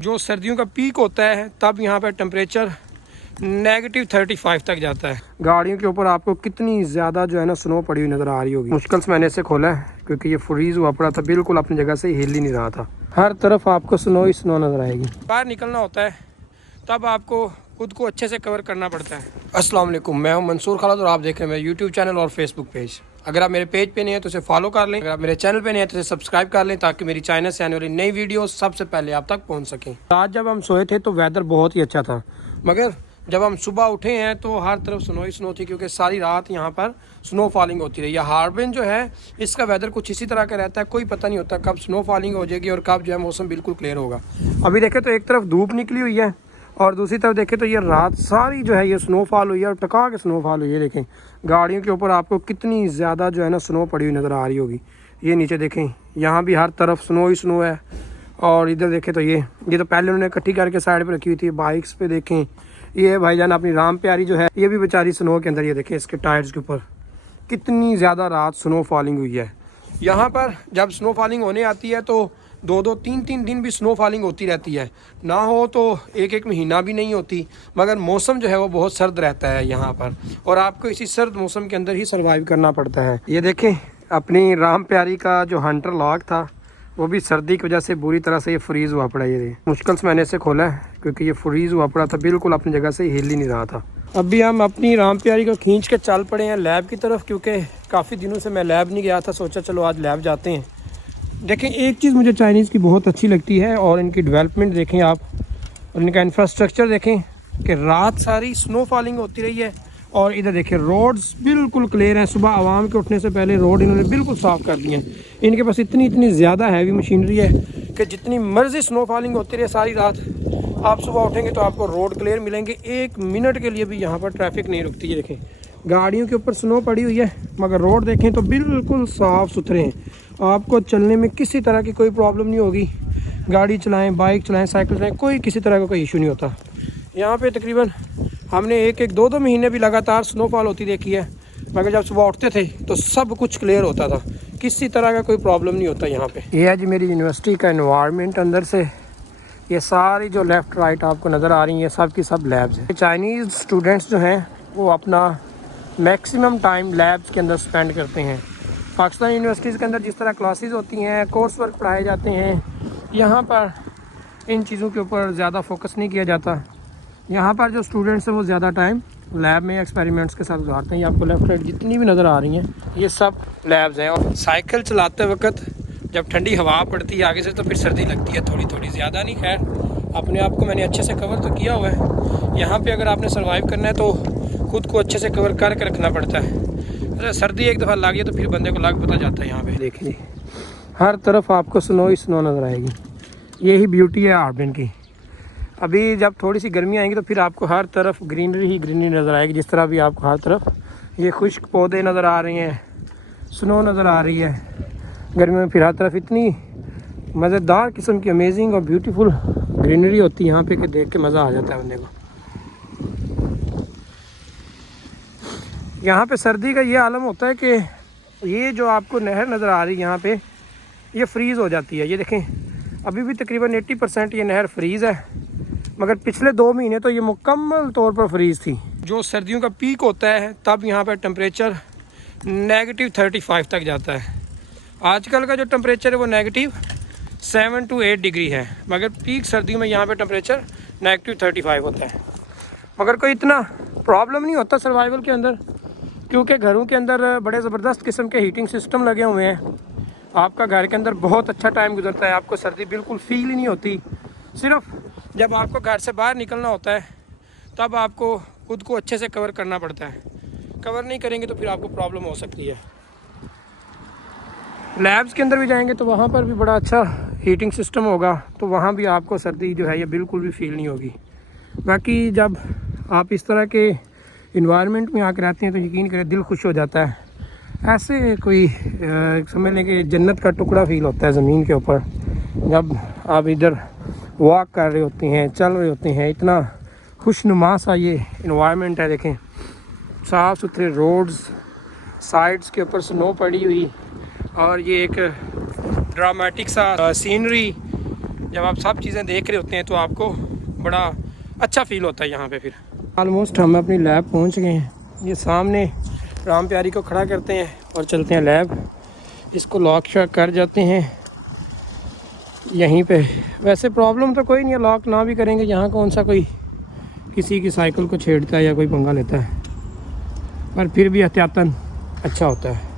जो सर्दियों का पीक होता है तब यहाँ पर टेम्परेचर -35 तक जाता है। गाड़ियों के ऊपर आपको कितनी ज़्यादा जो है ना स्नो पड़ी हुई नज़र आ रही होगी। मुश्किल से मैंने इसे खोला है क्योंकि ये फ्रीज हुआ पड़ा था, बिल्कुल अपनी जगह से हिल ही नहीं रहा था। हर तरफ आपको स्नो ही स्नो नज़र आएगी। बाहर निकलना होता है तब आपको खुद को अच्छे से कवर करना पड़ता है। अस्सलाम वालेकुम, मैं हूं मंसूर खालिद और आप देख रहे हैं मेरा यूट्यूब चैनल और फेसबुक पेज। अगर आप मेरे पेज पे नहीं है तो इसे फॉलो कर लें, अगर आप मेरे चैनल पे नहीं है तो इसे सब्सक्राइब कर लें ताकि मेरी चैनल से आने वाली नई वीडियो सबसे पहले आप तक पहुंच सकें। आज जब हम सोए थे तो वेदर बहुत ही अच्छा था, मगर जब हम सुबह उठे हैं तो हर तरफ स्नो ही स्नो थी क्योंकि सारी रात यहाँ पर स्नो फॉलिंग होती रही है। हार्बिन जो है इसका वेदर कुछ इसी तरह का रहता है, कोई पता नहीं होता कब स्नो फॉलिंग हो जाएगी और कब जो है मौसम बिल्कुल क्लियर होगा। अभी देखें तो एक तरफ धूप निकली हुई है और दूसरी तरफ देखें तो ये रात सारी जो है ये स्नोफॉल हुई है और टका के स्नोफॉल हुई है। देखें गाड़ियों के ऊपर आपको कितनी ज़्यादा जो है ना स्नो पड़ी हुई नज़र आ रही होगी। ये नीचे देखें, यहाँ भी हर तरफ स्नो ही स्नो है। और इधर देखें तो ये तो पहले उन्होंने इकट्ठी करके साइड पे रखी हुई थी। बाइक्स पे देखें, ये भाईजान अपनी राम प्यारी जो है ये भी बेचारी स्नो के अंदर, ये देखें इसके टायर्स के ऊपर कितनी ज़्यादा रात स्नो फॉलिंग हुई है। यहाँ पर जब स्नो फॉलिंग होने आती है तो 2-2, 3-3 दिन भी स्नो फॉलिंग होती रहती है, ना हो तो 1-1 महीना भी नहीं होती। मगर मौसम जो है वो बहुत सर्द रहता है यहाँ पर और आपको इसी सर्द मौसम के अंदर ही सर्वाइव करना पड़ता है। ये देखें अपनी राम प्यारी का जो हंटर लॉग था वो भी सर्दी की वजह से बुरी तरह से ये फ्रीज़ हुआ पड़ा। ये मुश्किल से मैंने इसे खोला है क्योंकि ये फ्रीज़ हुआ पड़ा था, बिल्कुल अपनी जगह से हिल ही नहीं रहा था। अभी हम अपनी राम प्यारी को खींच के चल पड़े हैं लैब की तरफ, क्योंकि काफ़ी दिनों से मैं लैब नहीं गया था, सोचा चलो आज लैब जाते हैं। देखें एक चीज़ मुझे चाइनीज़ की बहुत अच्छी लगती है और इनकी डेवलपमेंट देखें आप और इनका इंफ्रास्ट्रक्चर देखें कि रात सारी स्नो फॉलिंग होती रही है और इधर देखें रोड्स बिल्कुल क्लियर हैं। सुबह आवाम के उठने से पहले रोड इन्होंने बिल्कुल साफ़ कर दिए हैं। इनके पास इतनी ज़्यादा हैवी मशीनरी है कि जितनी मर्जी स्नो फॉलिंग होती रहे सारी रात, आप सुबह उठेंगे तो आपको रोड क्लियर मिलेंगे। 1 मिनट के लिए भी यहाँ पर ट्रैफिक नहीं रुकती है। देखें गाड़ियों के ऊपर स्नो पड़ी हुई है मगर रोड देखें तो बिल्कुल साफ़ सुथरे हैं, आपको चलने में किसी तरह की कोई प्रॉब्लम नहीं होगी। गाड़ी चलाएं, बाइक चलाएं, साइकिल चलाएं, कोई किसी तरह का कोई इशू नहीं होता। यहाँ पे तकरीबन हमने 1-2 महीने भी लगातार स्नोफॉल होती देखी है, मगर जब सुबह उठते थे तो सब कुछ क्लियर होता था, किसी तरह का कोई प्रॉब्लम नहीं होता यहाँ पे। ये है जी मेरी यूनिवर्सिटी का एनवायरनमेंट अंदर से। ये सारी जो लेफ़्ट राइट आपको नज़र आ रही हैं सब की सब लैब्स हैं। चाइनीज़ स्टूडेंट्स जो हैं वो अपना मैक्सिमम टाइम लैब्स के अंदर स्पेंड करते हैं। पाकिस्तान यूनिवर्सिटीज़ के अंदर जिस तरह क्लासेस होती हैं, कोर्स वर्क पढ़ाए जाते हैं, यहाँ पर इन चीज़ों के ऊपर ज़्यादा फोकस नहीं किया जाता। यहाँ पर जो स्टूडेंट्स हैं वो ज़्यादा टाइम लैब में एक्सपेरिमेंट्स के साथ गुजारते हैं। ये आपको लेफ्ट राइट जितनी भी नज़र आ रही हैं ये सब लैब्स हैं। और साइकिल चलाते वक्त जब ठंडी हवा पड़ती है आगे से तो फिर सर्दी लगती है थोड़ी ज़्यादा नहीं। खैर अपने आप को मैंने अच्छे से कवर तो किया हुआ है। यहाँ पर अगर आपने सर्वाइव करना है तो खुद को अच्छे से कवर करके रखना पड़ता है। सर्दी एक दफ़ा लग गई तो फिर बंदे को लग पता जाता है। यहाँ पे देखिए हर तरफ आपको स्नो ही स्नो नज़र आएगी। यही ब्यूटी है हार्बिन की। अभी जब थोड़ी सी गर्मी आएंगी तो फिर आपको हर तरफ ग्रीनरी ही ग्रीनरी नज़र आएगी। जिस तरह भी आपको हर तरफ ये खुश्क पौधे नज़र आ रहे हैं, स्नो नज़र आ रही है गर्मियों में, फिर हर तरफ इतनी मज़ेदार किस्म की अमेजिंग और ब्यूटीफुल ग्रीनरी होती है यहाँ पे कि देख के मज़ा आ जाता है बंदे को। यहाँ पे सर्दी का ये आलम होता है कि ये जो आपको नहर नज़र आ रही है यहाँ पे ये फ्रीज़ हो जाती है। ये देखें अभी भी तकरीबन 80% ये नहर फ्रीज़ है, मगर पिछले 2 महीने तो ये मुकम्मल तौर पर फ्रीज़ थी। जो सर्दियों का पीक होता है तब यहाँ पर टेम्परेचर -35 तक जाता है। आजकल का जो टेम्परेचर है वो -7 to 8 डिग्री है, मगर पीक सर्दियों में यहाँ पर टेम्परेचर -35 होता है। मगर कोई इतना प्रॉब्लम नहीं होता सर्वाइवल के अंदर, क्योंकि घरों के अंदर बड़े ज़बरदस्त किस्म के हीटिंग सिस्टम लगे हुए हैं। आपका घर के अंदर बहुत अच्छा टाइम गुजरता है, आपको सर्दी बिल्कुल फील ही नहीं होती। सिर्फ जब आपको घर से बाहर निकलना होता है तब आपको खुद को अच्छे से कवर करना पड़ता है। कवर नहीं करेंगे तो फिर आपको प्रॉब्लम हो सकती है। लैब्स के अंदर भी जाएंगे तो वहाँ पर भी बड़ा अच्छा हीटिंग सिस्टम होगा, तो वहाँ भी आपको सर्दी जो है ये बिल्कुल भी फील नहीं होगी। बाकी जब आप इस तरह के इन्वायरमेंट में आकर रहते हैं तो यकीन करें दिल खुश हो जाता है। ऐसे कोई समझ लें कि जन्नत का टुकड़ा फील होता है ज़मीन के ऊपर जब आप इधर वॉक कर रहे होते हैं, चल रहे होते हैं। इतना खुशनुमा सा ये इन्वायरमेंट है। देखें साफ़ सुथरे रोड्स, साइड्स के ऊपर स्नो पड़ी हुई और ये एक ड्रामेटिक सा सीनरी जब आप सब चीज़ें देख रहे होते हैं तो आपको बड़ा अच्छा फील होता है यहाँ पे। फिर ऑलमोस्ट हम अपनी लैब पहुँच गए हैं। ये सामने राम प्यारी को खड़ा करते हैं और चलते हैं लैब। इसको लॉक शॉक कर जाते हैं यहीं पे। वैसे प्रॉब्लम तो कोई नहीं है, लॉक ना भी करेंगे। यहाँ कौन सा कोई किसी की साइकिल को छेड़ता है या कोई पंगा लेता है, पर फिर भी एहतियातन अच्छा होता है।